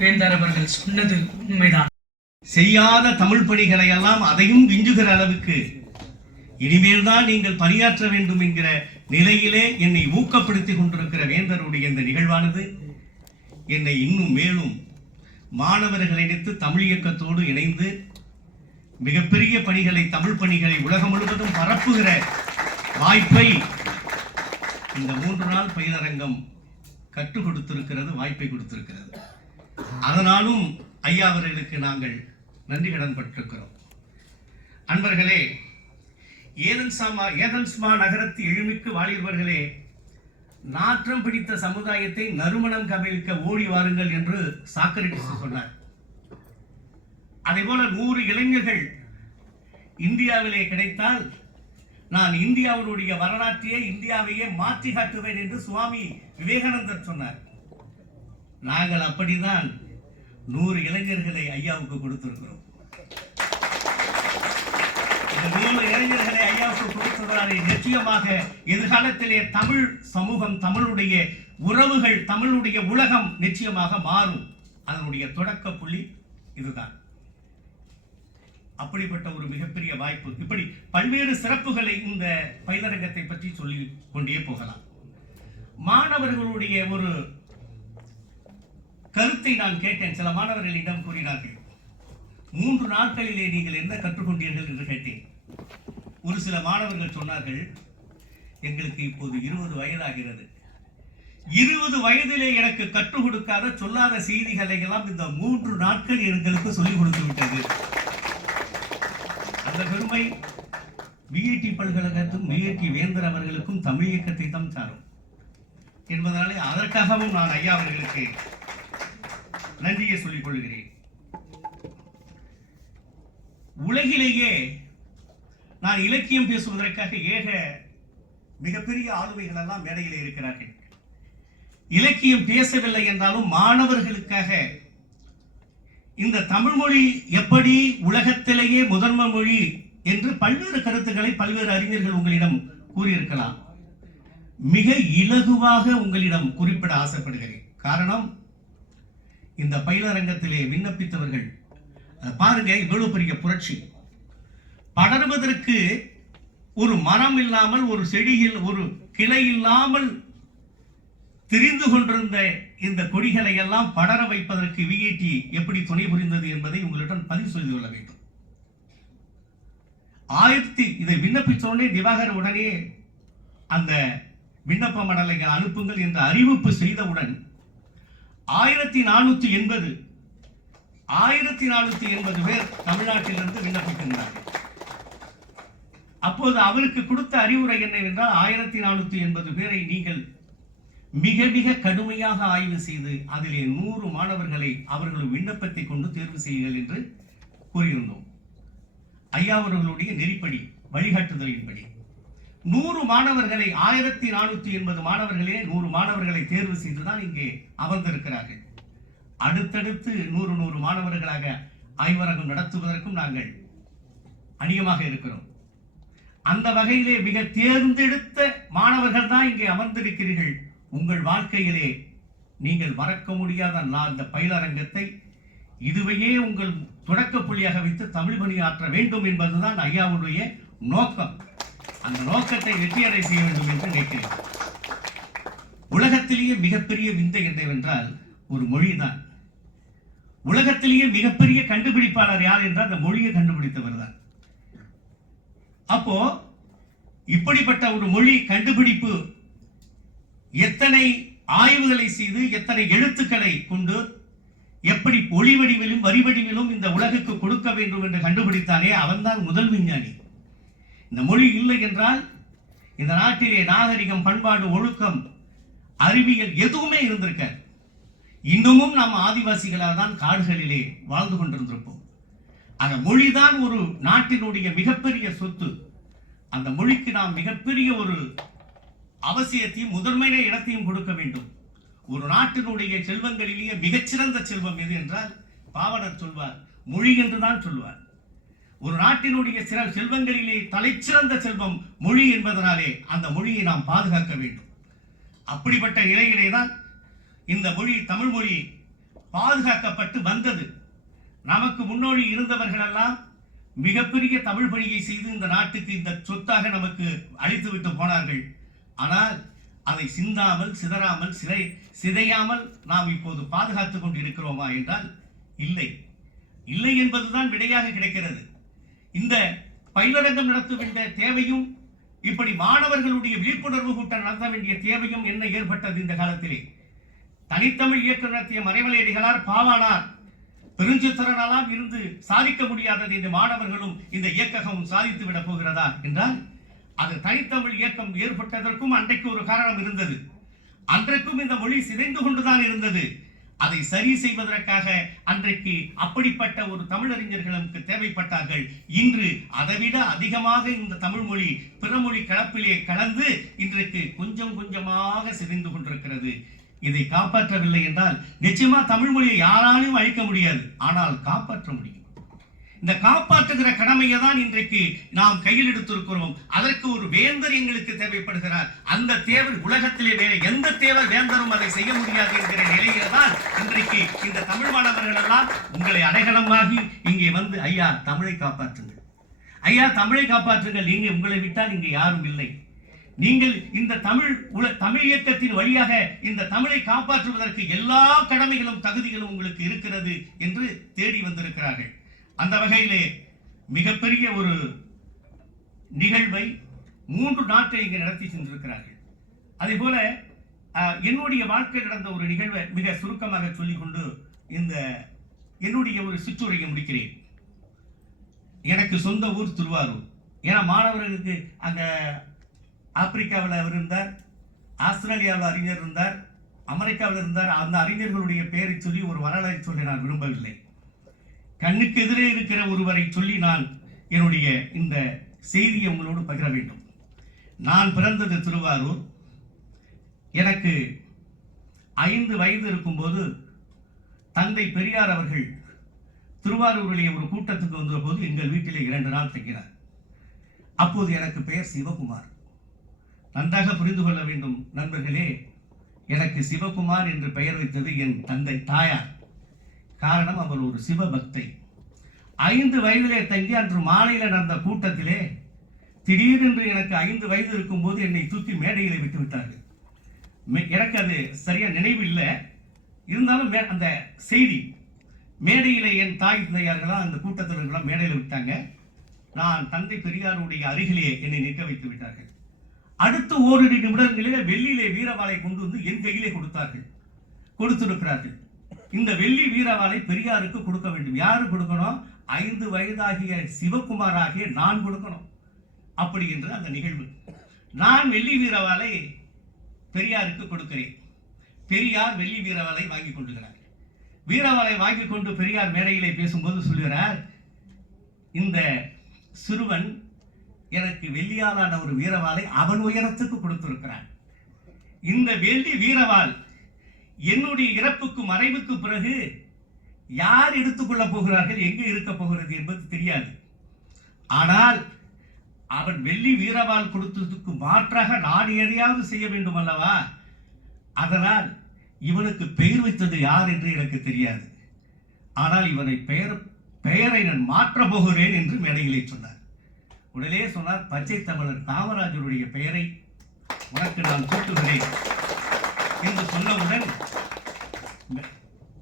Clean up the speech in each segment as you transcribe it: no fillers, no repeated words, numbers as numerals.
வேந்தர் அவர்கள் சொன்னது உண்மைதான். செய்யாத தமிழ் பணிகளை எல்லாம் அதையும் விஞ்சுகிற அளவுக்கு இனிமேல் தான் நீங்கள் பணியாற்ற வேண்டும் என்கிற நிலையிலே என்னை ஊக்கப்படுத்திக் கொண்டிருக்கிற வேந்தருடைய இந்த நிகழ்வானது என்னை இன்னும் மேலும் மாணவர்களை இணைத்து தமிழ் இயக்கத்தோடு இணைந்து மிகப்பெரிய பணிகளை, தமிழ் பணிகளை உலகம் முழுவதும் பரப்புகிற வாய்ப்பை இந்த 3 நாள் பயிலரங்கம் கற்றுக் கொடுத்திருக்கிறது, வாய்ப்பை கொடுத்திருக்கிறது. அதனாலும் ஐயா அவர்களுக்கு நாங்கள் நன்றி கடன் பட்டிருக்கிறோம். அன்பர்களே, ஏதென்ஸ்மா நகரத்து எழுமிக்கு வாலிபர்களே, நாற்றம் பிடித்த சமுதாயத்தை நறுமணம் கவிழ்க்க ஓடி வாருங்கள் என்று சாக்ரட்டிஸ் சொன்னார். அதே போல 100 இளைஞர்கள் இந்தியாவிலே கிடைத்தால் நான் இந்தியாவுடைய வரலாற்றையே, இந்தியாவையே மாற்றி காட்டுவேன் என்று சுவாமி விவேகானந்தர் சொன்னார். நாங்கள் அப்படிதான் 100 இளைஞர்களை ஐயாவுக்கு கொடுத்திருக்கிறோம். 100 இளைஞர்களை ஐயாவுக்கு கொடுத்ததால் நிச்சயமாக எதிர்காலத்திலே தமிழ் சமூகம், தமிழுடைய உறவுகள், தமிழுடைய உலகம் நிச்சயமாக மாறும். அதனுடைய தொடக்க புள்ளி இதுதான். அப்படிப்பட்ட ஒரு மிகப்பெரிய வாய்ப்பு. இப்படி பல்வேறு சிறப்புகளை இந்த பயிலரங்கத்தை பற்றி சொல்லி கொண்டே போகலாம். மாணவர்களுடைய ஒரு கருத்தை நான் கேட்டேன். சில மாணவர்களிடம் கூறினார்கள், 3 நாட்களிலே நீங்கள் என்ன கற்றுக்கொண்டீர்கள் என்று கேட்டேன். ஒரு சில மாணவர்கள் சொன்னார்கள், எங்களுக்கு இப்போது 20 வயதாகிறது. 20 வயதிலே எனக்கு கற்றுக் கொடுக்காத, சொல்லாத செய்திகளை எல்லாம் இந்த 3 நாட்கள் எங்களுக்கு சொல்லிக் கொடுத்து விட்டது. அந்த பெருமை விஐடி பல்கழகத்தும் விஐடி வேந்தர் அவர்களுக்கும் தமிழ் இயக்கத்தை தான் சாரும் என்பதனாலே அதற்காகவும் நான் ஐயா அவர்களுக்கு நன்றியை சொல்லிக் கொள்கிறேன். உலகிலேயே நான் இலக்கியம் பேசுவதற்காக மிகப்பெரிய ஆளுமைகள் எல்லாம் மேடையிலே இருக்கிறார்கள். இலக்கியம் பேசவில்லை என்றாலும் மாணவர்களுக்காக இந்த தமிழ் மொழி எப்படி உலகத்திலேயே முதன்மை மொழி என்று பல்வேறு கருத்துக்களை பல்வேறு அறிஞர்கள் உங்களிடம் கூறியிருக்கலாம். மிக இலகுவாக உங்களிடம் குறிப்பிட ஆசைப்படுகிறேன். காரணம், இந்த பயிலரங்கத்திலே விண்ணப்பித்தவர்கள் பாருங்க, இவ்வளவு பெரிய புரட்சி. படர்வதற்கு ஒரு மரம் இல்லாமல், ஒரு செடியில் ஒரு கிளை இல்லாமல் திரிந்து கொண்டிருந்த இந்த கொடிகளை எல்லாம் படர வைப்பதற்கு விஐடி எப்படி துணை புரிந்தது என்பதை உங்களிடம் பதிவு செய்து கொள்ள வேண்டும். இதை விண்ணப்பித்தோடனே திவாகர் உடனே அந்த விண்ணப்ப மடலை அனுப்புங்கள் என்ற அறிவிப்பு செய்தவுடன் 1480 பேர் தமிழ்நாட்டிலிருந்து விண்ணப்பிக்கின்றார்கள். அப்போது அவருக்கு கொடுத்த அறிவுரை என்னவென்றால், 1480 பேரை நீங்கள் மிக மிக கடுமையாக ஆய்வு செய்து அதிலே 100 மாணவர்களை அவர்கள் விண்ணப்பத்தை கொண்டு தேர்வு செய்யுங்கள் என்று கூறியிருந்தோம். ஐயா அவர்களுடைய நெறிப்படி, வழிகாட்டுதலின்படி 100 மாணவர்களை, 1480 மாணவர்களே 100 மாணவர்களை தேர்வு செய்துதான் இங்கே அமர்ந்திருக்கிறார்கள். அடுத்தடுத்து 100 மாணவர்களாக ஆய்வரங்கம் நடத்துவதற்கும் நாங்கள் அணியமாக இருக்கிறோம். அந்த வகையிலே மிக தேர்ந்தெடுத்த மாணவர்கள் தான் இங்கே அமர்ந்திருக்கிறீர்கள். உங்கள் வாழ்க்கையிலே நீங்கள் மறக்க முடியாத இந்த பயிலரங்கத்தை இதுவையே உங்கள் தொடக்க புள்ளியாக வைத்து தமிழ் பணியாற்ற வேண்டும் என்பதுதான் ஐயாவுடைய நோக்கம். அந்த நோக்கத்தை வெற்றியடை செய்ய வேண்டும் என்று நினைக்கிறேன். உலகத்திலேயே மிகப்பெரிய விந்தை என்னவென்றால் ஒரு மொழிதான். உலகத்திலேயே மிகப்பெரிய கண்டுபிடிப்பாளர் யார் என்றால் அந்த மொழியை கண்டுபிடித்தவர் தான். அப்போ இப்படிப்பட்ட ஒரு மொழி கண்டுபிடிப்பு எத்தனை ஆய்வுகளை செய்து, எத்தனை எழுத்துக்களை கொண்டு, எப்படி ஒளி வடிவிலும் வரி வடிவிலும் இந்த உலகுக்கு கொடுக்க வேண்டும் என்று கண்டுபிடித்தானே, அவன்தான் முதல் விஞ்ஞானி. இந்த மொழி இல்லை என்றால் இந்த நாட்டிலே நாகரிகம், பண்பாடு, ஒழுக்கம், அறிவியல் எதுவுமே இருந்திருக்க. இன்னமும் நாம் ஆதிவாசிகளாக தான் காடுகளிலே வாழ்ந்து கொண்டிருந்திருப்போம். அந்த மொழிதான் ஒரு நாட்டினுடைய மிகப்பெரிய சொத்து. அந்த மொழிக்கு நாம் மிகப்பெரிய ஒரு அவசியத்தையும் முதன்மையான இடத்தையும் கொடுக்க வேண்டும். ஒரு நாட்டினுடைய செல்வங்களிலேயே மிகச்சிறந்த செல்வம் எது என்றால் பாவனர் சொல்வார், மொழி என்றுதான் சொல்வார். ஒரு நாட்டினுடைய செல்வங்களிலே தலைச்சிறந்த செல்வம் மொழி என்பதனாலே அந்த மொழியை நாம் பாதுகாக்க வேண்டும். அப்படிப்பட்ட நிலையிலே தான் இந்த மொழி, தமிழ் மொழி பாதுகாக்கப்பட்டு வந்தது. நமக்கு முன்னோடி இருந்தவர்கள் எல்லாம் மிகப்பெரிய தமிழ் பணியை செய்து இந்த நாட்டுக்கு இந்த சொத்தாக நமக்கு அளித்து விட்டு போனார்கள். ஆனால் அதை சிந்தாமல் சிதறாமல் சிதையாமல் நாம் இப்போது பாதுகாத்துக் கொண்டு இருக்கிறோமா என்றால் இல்லை. இல்லை என்பதுதான் விடையாக கிடைக்கிறது. இந்த பயிலரங்கம் நடத்த வேண்டிய தேவையும் இப்படி மாணவர்களுடைய விழிப்புணர்வு கூட்டம் நடத்த வேண்டிய தேவையும் என்ன ஏற்பட்டது? இந்த காலத்திலே தனித்தமிழ் இயக்கம் நடத்திய மறைமலையடிகளார், பாவானார், பெருஞ்சித்திரனாலாம் இருந்து சாதிக்க முடியாதது இந்த மாணவர்களும் இந்த இயக்கமும் சாதித்து விட போகிறதா என்றால், அது தனித்தமிழ் இயக்கம் ஏற்பட்டதற்கும் அன்றைக்கு ஒரு காரணம் இருந்தது. அன்றைக்கும் இந்த மொழி சிதைந்து கொண்டுதான் இருந்தது. அதை சரி செய்வதற்காக அன்றைக்கு அப்படிப்பட்ட ஒரு தமிழறிஞர்களுக்கு தேவைப்பட்டார்கள். இன்று அதைவிட அதிகமாக இந்த தமிழ் மொழி பிற மொழி கலப்பிலே கலந்து இன்றைக்கு கொஞ்சம் கொஞ்சமாக சிதைந்து கொண்டிருக்கிறது. இதை காப்பாற்றவில்லை என்றால் நிச்சயமா தமிழ் மொழியை யாராலும் அழிக்க முடியாது, ஆனால் காப்பாற்ற முடியும். இந்த காப்பாற்றுகிற கடமையை தான் இன்றைக்கு நாம் கையில் எடுத்திருக்கிறோம். அதற்கு ஒரு வேந்தர் எங்களுக்கு தேவைப்படுகிறார். அந்த தேவர் உலகத்திலே வேற எந்த தேவர் வேந்தரும் அதை செய்ய முடியாது என்கிற நிலையில தான் இன்றைக்கு இந்த தமிழ் மாணவர்கள் எல்லாம் உங்களை அடைகலமாகி இங்கே வந்து, ஐயா தமிழை காப்பாற்றுங்கள், ஐயா தமிழை காப்பாற்றுங்கள், நீங்க உங்களை விட்டால் இங்கே யாரும் இல்லை, நீங்கள் இந்த தமிழ் இயக்கத்தின் வழியாக இந்த தமிழை காப்பாற்றுவதற்கு எல்லா கடமைகளும் தகுதிகளும் உங்களுக்கு இருக்கிறது என்று தேடி வந்திருக்கிறார்கள். அந்த வகையிலே மிகப்பெரிய ஒரு நிகழ்வை 3 நாட்கள் இங்கே நடத்தி சென்றிருக்கிறார்கள். அதே போல என்னுடைய வாழ்க்கை நடந்த ஒரு நிகழ்வை மிக சுருக்கமாக சொல்லிக்கொண்டு இந்த என்னுடைய ஒரு சிற்றுரையை முடிக்கிறேன். எனக்கு சொந்த ஊர் திருவாரூர். ஏன்னா மாணவர்களுக்கு அந்த ஆப்பிரிக்காவில் அவர் இருந்தார், ஆஸ்திரேலியாவில் அறிஞர் இருந்தார், அமெரிக்காவில் இருந்தார். அந்த அறிஞர்களுடைய பெயரை சொல்லி ஒரு வரலாறு சொல்லி நான் விரும்பவில்லை. கண்ணுக்கு எதிரே இருக்கிற ஒருவரை சொல்லி நான் என்னுடைய இந்த செய்தியை உங்களோடு பகிர வேண்டும். நான் பிறந்தது திருவாரூர். எனக்கு 5 வயது இருக்கும்போது தந்தை பெரியார் அவர்கள் திருவாரூரிலே ஒரு கூட்டத்துக்கு வந்தபோது எங்கள் வீட்டிலே 2 நாள் தங்கினார். அப்போது எனக்கு பெயர் சிவகுமார். நன்றாக புரிந்து கொள்ள வேண்டும் நண்பர்களே, எனக்கு சிவகுமார் என்று பெயர் வைத்தது என் தந்தை தாயார். காரணம், அவர் ஒரு சிவபக்தை. 5 வயதிலே தங்கி அன்று மாலையில் நடந்த கூட்டத்திலே திடீரென்று எனக்கு 5 வயது இருக்கும்போது என்னை தூக்கி மேடையிலே விட்டு விட்டார்கள். எனக்கு அது சரியா நினைவு இல்லை. இருந்தாலும் அந்த செய்தி மேடையிலே என் தாய் தந்தையார்களாம் அந்த கூட்டத்தில் மேடையில் விட்டாங்க. நான் தந்தை பெரியாருடைய அருகிலே என்னை நிற்க வைத்து விட்டார்கள். அடுத்து ஓரிரு நிமிடங்களிலே வெள்ளியிலே வீரவாளை கொண்டு வந்து என் கையிலே கொடுத்திருக்கிறார்கள். இந்த வெள்ளி வீரவாளை பெரியாருக்கு கொடுக்க வேண்டும். யாரு கொடுக்கணும்? 5 வயதாகிய சிவகுமார் ஆகிய நான் கொடுக்கணும். அப்படி என்று அந்த நிகழ்வு. நான் வெள்ளி வீரவாளை பெரியாருக்கு கொடுக்கிறேன். பெரியார் வெள்ளி வீரவாளை வாங்கி கொண்டுகிறார். வீரவாளை வாங்கி கொண்டு பெரியார் மேடையிலே பேசும்போது சொல்கிறார், இந்த சிறுவன் எனக்கு வெள்ளியாலான ஒரு வீரவாளை அவன் உயரத்துக்கு கொடுத்திருக்கிறான். இந்த வெள்ளி வீரவாள் என்னுடைய இறப்புக்கு மறைவுக்கு பிறகு யார் எடுத்துக்கொள்ள போகிறார்கள், எங்கு இருக்க போகிறது என்பது தெரியாது. ஆனால் அவன் வெள்ளி வீரவாள் கொடுத்ததுக்கு மாற்றாக நான் எதையாவது செய்ய வேண்டும் அல்லவா? அதனால் இவனுக்கு பெயர் வைத்தது யார் என்று எனக்கு தெரியாது. ஆனால் இவனை பெயரை நான் மாற்ற போகிறேன் என்று மேடையிலே சொன்னார். உடனே சொன்னார், பச்சை தமிழர் காமராஜருடைய பெயரை உனக்கு நான் சூட்டுகிறேன் என்று சொன்னவுடன்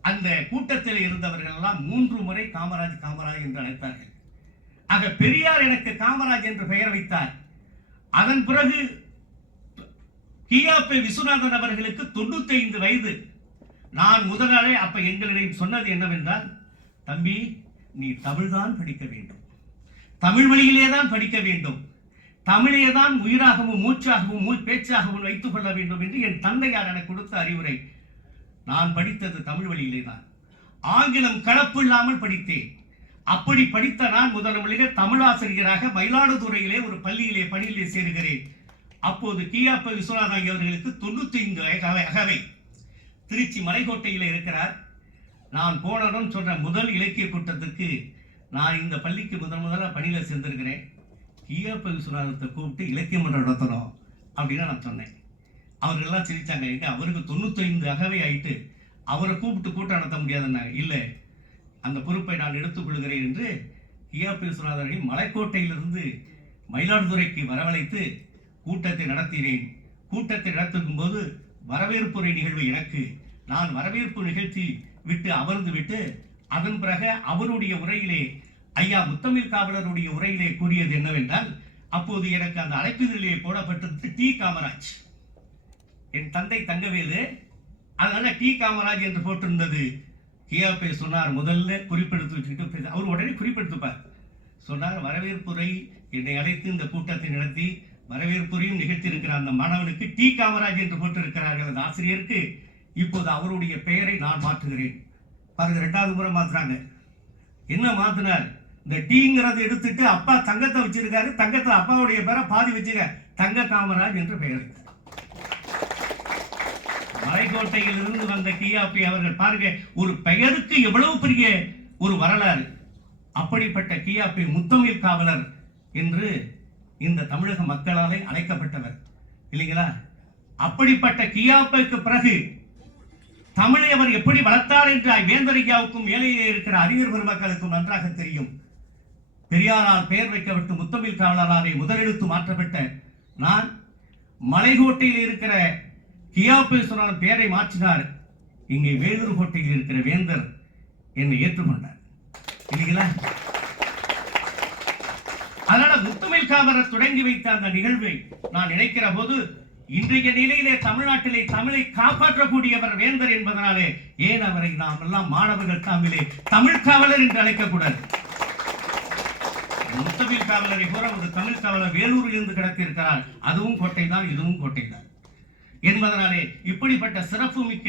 அந்த கூட்டத்தில் இருந்தவர்கள் எல்லாம் 3 முறை காமராஜ் காமராஜ் என்று அழைத்தார்கள். ஆக பெரியார் எனக்கு காமராஜ் என்று பெயர் வைத்தார். அதன் பிறகு கியாபே விஸ்வநாதன் அவர்களுக்கு 95 வயது. நான் முதலாளே அப்ப எங்களிடம் சொன்னது என்னவென்றால், தம்பி நீ தமிழ்தான் படிக்க வேண்டும், தமிழ் வழியிலே தான் படிக்க வேண்டும், தமிழே தான் உயிராகவும் மூச்சாகவும் பேச்சாகவும் வைத்துக் கொள்ள வேண்டும் என்று என் தந்தையார் எனக்கு கொடுத்த அறிவுரை. நான் படித்தது தமிழ் வழியிலே தான். ஆங்கிலம் கலப்பு இல்லாமல் படித்தேன். அப்படி படித்த நான் முதலிலே தமிழாசிரியராக மயிலாடுதுறையிலே ஒரு பள்ளியிலே பணியிலே சேருகிறேன். அப்போது கியாபே விஸ்வநாதன் அவர்களுக்கு 95 அகவை. திருச்சி மலைக்கோட்டையில் இருக்கிறார். நான் போனதும் சொன்ன முதல் இலக்கிய கூட்டத்திற்கு நான் இந்த பள்ளிக்கு முதல்ல பணியில சேர்ந்திருக்கிறேன். கியாபே விஸ்வநாதத்தை கூப்பிட்டு இலக்கிய மன்றம் நடத்தணும் அப்படின்னு நான் சொன்னேன். அவர்களெல்லாம் சிரிச்சாங்க. அவருக்கு 95 அகவை ஆயிட்டு அவரை கூப்பிட்டு கூட்டம் நடத்த முடியாதுன்னாங்க. இல்லை, அந்த பொறுப்பை நான் எடுத்துக்கொள்கிறேன் என்று கியாபி விஸ்வநாதனை மலைக்கோட்டையிலிருந்து மயிலாடுதுறைக்கு வரவழைத்து கூட்டத்தை நடத்தினேன். கூட்டத்தை நடத்தும் போது வரவேற்புரை நிகழ்வு எனக்கு, நான் வரவேற்பு நிகழ்ச்சி விட்டு அமர்ந்து விட்டு அதன் பிறகு அவருடைய உரையிலே, ஐயா முத்தமிழ் காவலருடைய உரையிலே கூறியது என்னவென்றால், அப்போது எனக்கு அந்த அழைப்பிதழிலே போடப்பட்டது டி காமராஜ், என் தந்தை தங்கவேலு, அதனால டி காமராஜ் என்று போட்டிருந்தது. கியாபி சொன்னார், முதல்ல குறிப்பெடுத்து வச்சுக்கிட்டு அவர் உடனே குறிப்பெடுத்துப்பார். சொன்னார், வரவேற்புரை என்னை அழைத்து இந்த கூட்டத்தை நடத்தி வரவேற்புரையும் நிகழ்த்தியிருக்கிற அந்த மாணவனுக்கு டி காமராஜ் என்று போட்டிருக்கிறார்கள் அந்த ஆசிரியருக்கு. இப்போது அவருடைய பெயரை நான் மாற்றுகிறேன். பாருங்க, 2வது முறை மாத்துறாங்க. என்ன மாத்தினார்? இந்த டீங்கிறத எடுத்துட்டு அப்பா தங்கத்தை வச்சிருக்காரு, தங்கத்துல அப்பாவுடைய பேரை பாதி வச்சுக்க, தங்க காமராஜ் என்று பெயர். மலைக்கோட்டையில் இருந்து வந்த கியாபி அவர்கள் பாருங்க, ஒரு பெயருக்கு எவ்வளவு பெரிய ஒரு வரலாறு. அப்படிப்பட்ட கியாபி முத்தமிழ் காவலர் என்று இந்த தமிழக மக்களாலே அழைக்கப்பட்டவர் இல்லைங்களா? அப்படிப்பட்ட கியாபிக்கு பிறகு தமிழை அவர் எப்படி வளர்த்தார் என்று வேந்தரையாவுக்கும் மேலையிலே இருக்கிற அறிஞர் பெருமக்களுக்கும் நன்றாக தெரியும். பெரியாரால் பெயர் வைக்கப்பட்டு முத்தமிழ் காவலராலே முதலெழுத்து மாற்றப்பட்ட நான் மலைக்கோட்டையில் இருக்கிற கியாபி விஸ்வநாதன் பெயரை மாற்றினார். இங்கே வேலூர் கோட்டையில் இருக்கிற வேந்தர் என்னை ஏற்றுக்கொண்டார் இல்லைங்களா? அதனால முத்தமிழ் காவலர் தொடங்கி வைத்த அந்த நிகழ்வை நான் நினைக்கிற போது, இன்றைய நிலையிலே தமிழ்நாட்டிலே தமிழை காப்பாற்றக்கூடியவர் வேந்தர் என்பதனாலே ஏன் அவரை நாம் எல்லாம் மாணவர்கள் தமிழே தமிழ் காவலர் என்று அழைக்கக்கூடாது? முத்தமிழ் காவலரை போல ஒரு தமிழ் காவலர் வேலூரில் இருந்து கிடத்திருக்கிறார். அதுவும் கோட்டை தான், இதுவும் கோட்டை தான் என்பதனாலே இப்படிப்பட்ட சிறப்பு மிக்க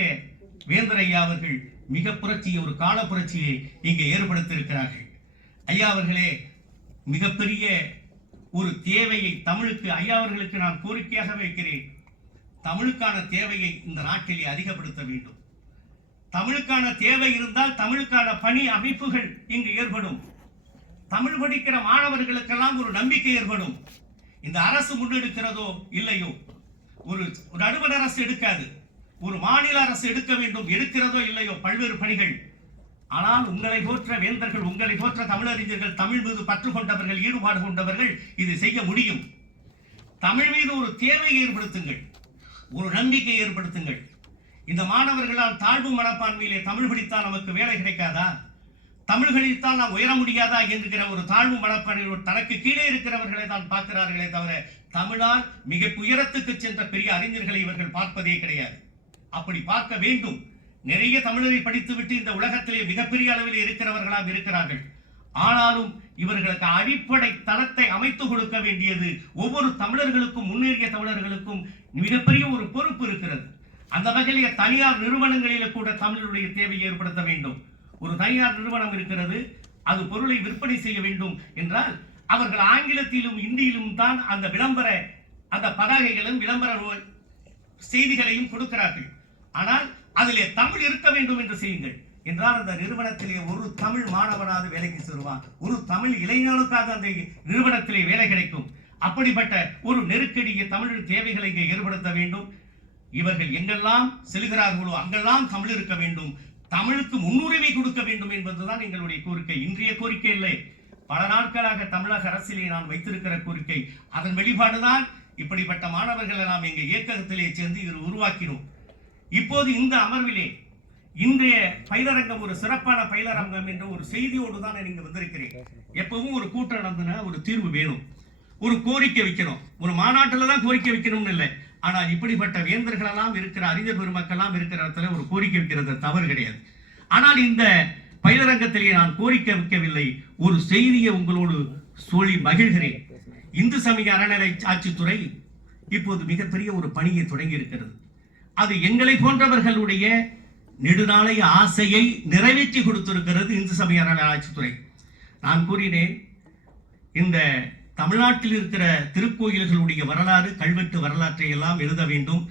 வேந்தர் ஐயா அவர்கள் மிக புரட்சியை, ஒரு கால புரட்சியை இங்கே ஏற்படுத்தியிருக்கிறார்கள். ஐயா அவர்களே, மிகப்பெரிய ஒரு தேவையை தமிழுக்கு, ஐயா அவர்களுக்கு நான் கோரிக்கையாக வைக்கிறேன். தமிழுக்கான தேவையை இந்த நாட்டிலே அதிகப்படுத்த வேண்டும். தமிழுக்கான தேவை இருந்தால் தமிழுக்கான பணி அமைப்புகள் இங்கு ஏற்படும். தமிழ் படிக்கிற மாணவர்களுக்கெல்லாம் ஒரு நம்பிக்கை ஏற்படும். இந்த அரசு முன்னெடுக்கிறதோ இல்லையோ, ஒரு நடுவண் அரசு எடுக்காது, ஒரு மாநில அரசு எடுக்க வேண்டும், எடுக்கிறதோ இல்லையோ பல்வேறு பணிகள். ஆனால் உங்களை போன்ற வேந்தர்கள், உங்களை போன்ற தமிழறிஞர்கள், தமிழ் மீது பற்று கொண்டவர்கள், ஈடுபாடு கொண்டவர்கள் இதை செய்ய முடியும். தமிழ் மீது ஒரு தேவையை ஏற்படுத்துங்கள், ஒரு நம்பிக்கை ஏற்படுத்துங்கள். இந்த மாணவர்களால் தாழ்வு மனப்பான்மையிலே தமிழ் படித்தால் நமக்கு வேலை கிடைக்காதா, தமிழ் படித்தால் நாம் உயர முடியாதா என்கிற ஒரு தாழ்வு மனப்பான்மையோடு தனக்கு கீழே இருக்கிறவர்களை தான் பார்க்கிறார்களே தவிர, தமிழால் மிக உயரத்துக்கு சென்ற பெரிய அறிஞர்களை இவர்கள் பார்ப்பதே கிடையாது. அப்படி பார்க்க வேண்டும். நிறைய தமிழரை படித்துவிட்டு இந்த உலகத்திலே மிகப்பெரிய அளவில் இருக்கிறவர்களாக இருக்கிறார்கள். ஆனாலும் இவர்களுக்கு அடிப்படை தளத்தை அமைத்து கொடுக்க வேண்டியது ஒவ்வொரு தமிழர்களுக்கும், முன்னேறிய தமிழர்களுக்கும் மிகப்பெரிய ஒரு பொறுப்பு இருக்கிறது. அந்த வகையிலே தனியார் நிறுவனங்களிலே கூட தமிழருடைய தேவையை ஏற்படுத்த வேண்டும். ஒரு தனியார் நிறுவனம் இருக்கிறது, அது பொருளை விற்பனை செய்ய வேண்டும் என்றால் அவர்கள் ஆங்கிலத்திலும் இந்தியிலும் தான் அந்த விளம்பர அந்த பதாகைகளும் விளம்பர செய்திகளையும் கொடுக்கிறார்கள். ஆனால் அதிலே தமிழ் இருக்க வேண்டும் என்று செய்யுங்கள் என்றால் அந்த நிறுவனத்திலே ஒரு தமிழ் மாணவனாவது வேலைக்கு செல்வான், ஒரு தமிழ் இளைஞனுக்காக அந்த நிறுவனத்திலே வேலை கிடைக்கும். அப்படிப்பட்ட ஒரு நெருக்கடியை தமிழ் தேவைகளை இங்கே ஏற்படுத்த வேண்டும். இவர்கள் எங்கெல்லாம் செல்கிறார்களோ அங்கெல்லாம் தமிழ் இருக்க வேண்டும், தமிழுக்கு முன்னுரிமை கொடுக்க வேண்டும் என்பதுதான் எங்களுடைய கோரிக்கை. இன்றைய கோரிக்கை இல்லை, பல நாட்களாக தமிழக அரசிலே நான் வைத்திருக்கிற கோரிக்கை. அதன் வெளிப்பாடுதான் இப்படிப்பட்ட மாணவர்களை நாம் எங்கள் இயக்கத்திலே சேர்ந்து இது உருவாக்கினோம். இப்போது இந்த அமர்விலே இன்றைய பயிலரங்கம் ஒரு சிறப்பான பயிலரங்கம் என்ற ஒரு செய்தியோடு தான் நீங்க வந்திருக்கிறேன். எப்பவும் ஒரு கூட்டம் நடந்தனா ஒரு தீர்வு வேணும், ஒரு கோரிக்கை வைக்கணும். ஒரு மாநாட்டில் தான் கோரிக்கை வைக்கணும்னு இல்லை, ஆனால் இப்படிப்பட்ட வேந்தர்களெல்லாம் இருக்கிற அறிஞர் பெருமக்கெல்லாம் இருக்கிற இடத்துல ஒரு கோரிக்கை வைக்கிறது தவறு கிடையாது. ஆனால் இந்த பயிலரங்கத்திலே நான் கோரிக்கை வைக்கவில்லை, ஒரு செய்தியை உங்களோடு சொல்லி மகிழ்கிறேன். இந்து சமய அறநிலை ஆட்சித்துறை இப்போது மிகப்பெரிய ஒரு பணியை தொடங்கி இருக்கிறது. அது எங்களை போன்றவர்களுடைய நெடுநாளைய ஆசையை நிறைவேற்றி கொடுத்திருக்கிறது இந்து சமய அறநிலை ஆட்சித்துறை. நான் கூறினேன், இந்த தமிழ்நாட்டில் இருக்கிற திருக்கோயில்களுடைய வரலாறு, கல்வெட்டு வரலாற்றை எல்லாம் எழுத வேண்டும்.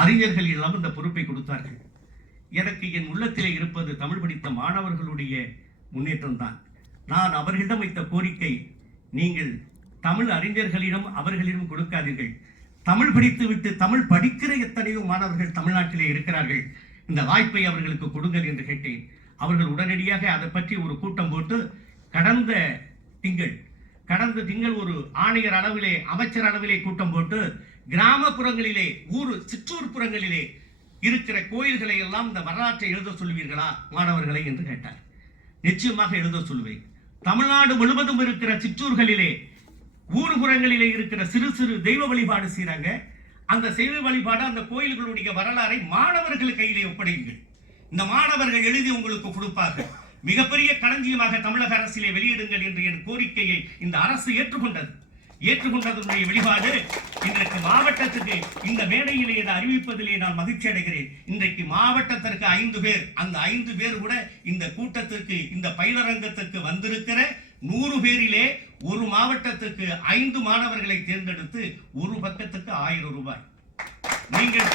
அறிஞர்கள் எல்லாம் இந்த பொறுப்பை கொடுத்தார்கள். எனக்கு என் உள்ளத்திலே இருப்பது தமிழ் படித்த மாணவர்களுடைய முன்னேற்றம் தான். நான் அவர்களிடம் வைத்த கோரிக்கை, நீங்கள் தமிழ் அறிஞர்களிடம் அவர்களிடம் கொடுக்காதீர்கள். தமிழ் படித்துவிட்டு தமிழ் படிக்கிற எத்தனையோ மாணவர்கள் தமிழ்நாட்டிலே இருக்கிறார்கள். இந்த வாய்ப்பை அவர்களுக்கு கொடுங்கள் என்று கேட்டேன். அவர்கள் உடனடியாக அதை பற்றி ஒரு கூட்டம் போட்டு கடந்த திங்கள் ஒரு ஆணையர் அளவிலே, அமைச்சர் அளவிலே கூட்டம் போட்டு கிராமப்புறங்களிலே, சிற்றூர் புறங்களிலே இருக்கிற கோயில்களை எல்லாம் இந்த வரலாற்றை எழுத சொல்வீர்களா மாணவர்களை என்று கேட்டார். நிச்சயமாக எழுத சொல்வேன். தமிழ்நாடு முழுவதும் இருக்கிற சிற்றூர்களிலே, ஊர்புறங்களிலே இருக்கிற சிறு சிறு தெய்வ வழிபாடு செய்றாங்க. அந்த தெய்வ வழிபாடு, அந்த கோயில்களுடைய வரலாறை மாணவர்கள் கையிலே ஒப்படையுங்கள். இந்த மாணவர்கள் எழுதி உங்களுக்கு கொடுப்பார்கள். மிகப்பெரிய களஞ்சியமாக தமிழக அரசிலே வெளியிடுங்கள் என்று என் கோரிக்கையை இந்த அரசு ஏற்றுக்கொண்டதனுடைய வெளிப்பாடு இன்றைக்கு மாவட்டத்துக்கு இந்த மேடையிலே இதை அறிவிப்பதிலே நான் மகிழ்ச்சி அடைகிறேன். இன்றைக்கு மாவட்டத்திற்கு 5 பேர், அந்த 5 பேர் கூட இந்த கூட்டத்திற்கு, இந்த பயிலரங்கத்திற்கு வந்திருக்கிற 100 பேரிலே ஒரு மாவட்டத்துக்கு 5 மாணவர்களை தேர்ந்தெடுத்து ஒரு பக்கத்துக்கு 1000 ரூபாய். நீங்கள்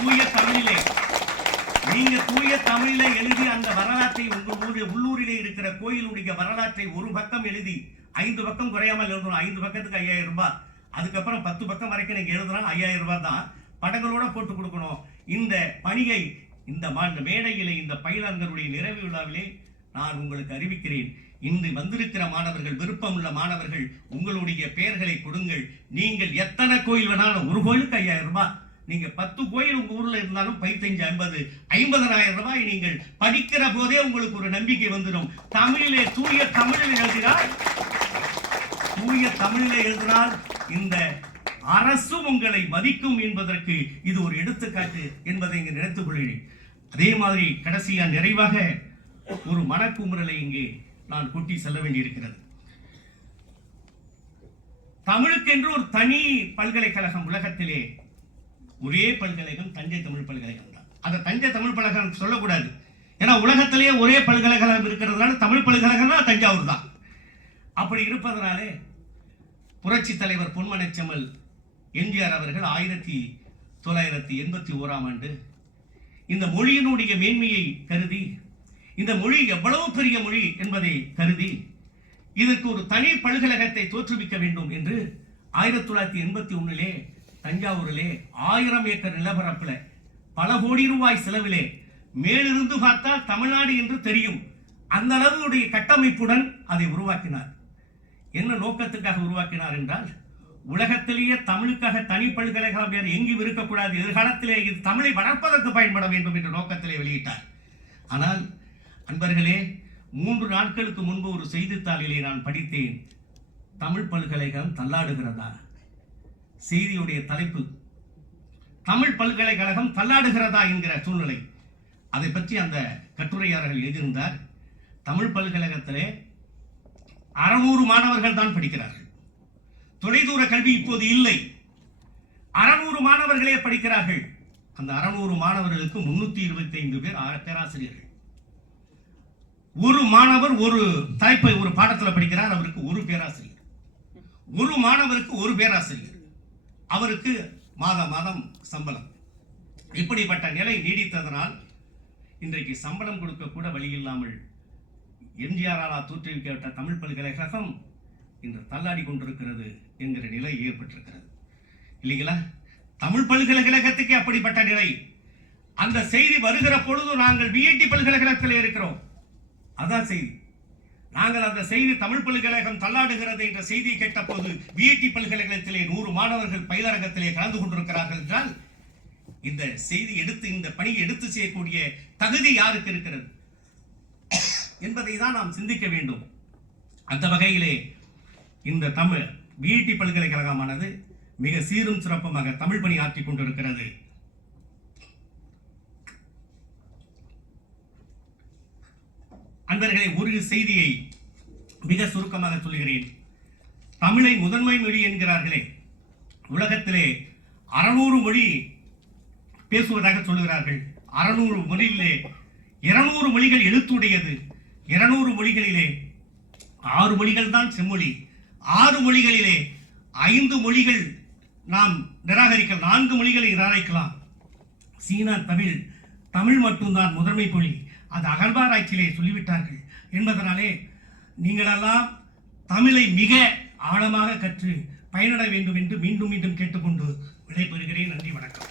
தூய தமிழிலே எழுதி அந்த வரலாற்றை, உங்கள் உள்ளூரிலே இருக்கிற கோயிலுடைய வரலாற்றை ஒரு பக்கம் எழுதி 5 பக்கம் குறையாமல் எழுதணும். 5 பக்கத்துக்கு 5000 ரூபாய். அதுக்கப்புறம் 10 பக்கம் வரைக்கும் நீங்க எழுதினால் 5000 ரூபாய் தான். படங்களோட போட்டு கொடுக்கணும். இந்த பணியை இந்த மேடையிலே, இந்த பயிலரங்கருடைய நிறைவு விழாவிலே நான் உங்களுக்கு அறிவிக்கிறேன். இன்று வந்திருக்கிற மாணவர்கள், விருப்பமுள்ள மாணவர்கள், உங்களுடைய பெயர்களை கொடுங்கள். நீங்கள் எத்தனை கோயில் வேணாலும், ஒரு கோயிலுக்கு 5000 ரூபாய். நீங்க 10 கோயில் உங்க ஊர்ல இருந்தாலும் 50,000 ரூபாய் நீங்கள் படிக்கிற போதே உங்களுக்கு ஒரு நம்பிக்கை வந்துடும். தூய தமிழிலே எழுதினால் இந்த அரசும் உங்களை மதிக்கும் என்பதற்கு இது ஒரு எடுத்துக்காட்டு என்பதை இங்கு நினைத்துக் கொள்கிறேன். அதே மாதிரி கடைசியா நிறைவாக ஒரு மனக்குமுறலை இங்கே நான் கூட்டி செல்ல வேண்டியிருக்கிறது. தமிழுக்கென்று ஒரு தனி பல்கலைக்கழகம் உலகத்திலே ஒரே பல்கலைக்கழகம் தஞ்சை தமிழ் பல்கலைக்கழகம் தான். அதை தஞ்சை தமிழ் பல்கலைக்கழகம் சொல்லக்கூடாது. ஏன்னா உலகத்திலேயே ஒரே பல்கலைக்கழகம் இருக்கிறதுனால தமிழ் பல்கலைக்கழகம்னா தஞ்சாவூர் தான். அப்படி இருப்பதனாலே புரட்சி தலைவர் பொன்மனச்செம்மல் எம்ஜிஆர் அவர்கள் 1981ஆம் ஆண்டு இந்த மொழியினுடைய மேன்மையை கருதி, இந்த மொழி எவ்வளவு பெரிய மொழி என்பதை கருதி இதற்கு ஒரு தனி பல்கலைக்கழகத்தை தோற்றுவிக்க வேண்டும் என்று 1981 தஞ்சாவூரிலே 1000 ஏக்கர் நிலப்பரப்புல பல கோடி ரூபாய் செலவிலே, மேலிருந்து பார்த்தால் தமிழ்நாடு என்று தெரியும் அந்த அளவுடைய கட்டமைப்புடன் அதை உருவாக்கினார். என்ன நோக்கத்துக்காக உருவாக்கினார் என்றால், உலகத்திலேயே தமிழுக்காக தனி பல்கலைக்கழகம் வேறு எங்கும் இருக்கக்கூடாது, எதிர்காலத்திலே இது தமிழை வளர்ப்பதற்கு பயன்பட வேண்டும் என்ற நோக்கத்திலே வெளியிட்டார். ஆனால் அன்பர்களே, 3 நாட்களுக்கு முன்பு ஒரு செய்தித்தாளிலே நான் படித்தேன், தமிழ் பல்கலைக்கழகம் தள்ளாடுகிறதா. செய்தியுடைய தலைப்பு தமிழ் பல்கலைக்கழகம் தள்ளாடுகிறதா என்கிற சூழ்நிலை. அதை பற்றி அந்த கட்டுரையாளர்கள் எழுதியிருந்தார். தமிழ் பல்கலைக்கழகத்திலே 600 மாணவர்கள் தான் படிக்கிறார்கள். தொலைதூர கல்வி இப்போது இல்லை. 600 மாணவர்களே படிக்கிறார்கள். அந்த 600 மாணவர்களுக்கு 325 பேர் பேராசிரியர்கள். ஒரு மாணவர் ஒரு தலைப்பை ஒரு பாடத்தில் படிக்கிறார், அவருக்கு ஒரு பேராசிரியர். ஒரு மாணவருக்கு ஒரு பேராசிரியர், அவருக்கு மாதம் சம்பளம். இப்படிப்பட்ட நிலை நீடித்ததனால் இன்றைக்கு சம்பளம் கொடுக்க கூட வழி இல்லாமல் எம்ஜிஆரால் தோற்றுவிக்கப்பட்ட தமிழ் பல்கலைக்கழகம் இன்று தள்ளாடி கொண்டிருக்கிறது என்கிற நிலை ஏற்பட்டிருக்கிறது இல்லைங்களா? தமிழ் பல்கலைக்கழகத்துக்கு அப்படிப்பட்ட நிலை. அந்த செய்தி வருகிற பொழுது நாங்கள் பிஐடி பல்கலைக்கழகத்தில் இருக்கிறோம். அதான் செய்தி. நாங்கள் அந்த செய்தி தமிழ் பல்கலைக்கழகம் தள்ளாடுகிறது என்ற செய்தியை கேட்ட போது பிஐடி பல்கலைக்கழகத்திலே 100 மாணவர்கள் பயிலரங்கத்திலே கலந்து கொண்டிருக்கிறார்கள் என்றால் இந்த செய்தி இந்த பணியை எடுத்து செய்யக்கூடிய தகுதி யாருக்கு இருக்கிறது என்பதை தான் நாம் சிந்திக்க வேண்டும். அந்த வகையிலே இந்த தமிழ் பிஐடி பல்கலைக்கழகமானது மிக சீரும் சிறப்புமாக தமிழ் பணி ஆற்றிக் கொண்டிருக்கிறது. அன்பர்களே, ஒரு செய்தியை மிக சுருக்கமாக சொல்கிறேன். தமிழை முதன்மை மொழி என்கிறார்களே, உலகத்திலே 600 மொழி பேசுவதாக சொல்லுகிறார்கள். 600 மொழியிலே 200 மொழிகள் எழுத்துடையது. 200 மொழிகளிலே 6 மொழிகள் தான் செம்மொழி. 6 மொழிகளிலே 5 மொழிகள் நாம் நிராகரிக்கலாம், 4 மொழிகளை நிராகரிக்கலாம். சீனா தமிழ் மட்டும்தான் முதன்மை மொழி. அது அகழ்வாராய்ச்சியிலே சொல்லிவிட்டார்கள் என்பதனாலே நீங்களெல்லாம் தமிழை மிக ஆழமாக கற்று பயனட வேண்டும் என்று மீண்டும் கேட்டுக்கொண்டு விடைபெறுகிறேன். நன்றி, வணக்கம்.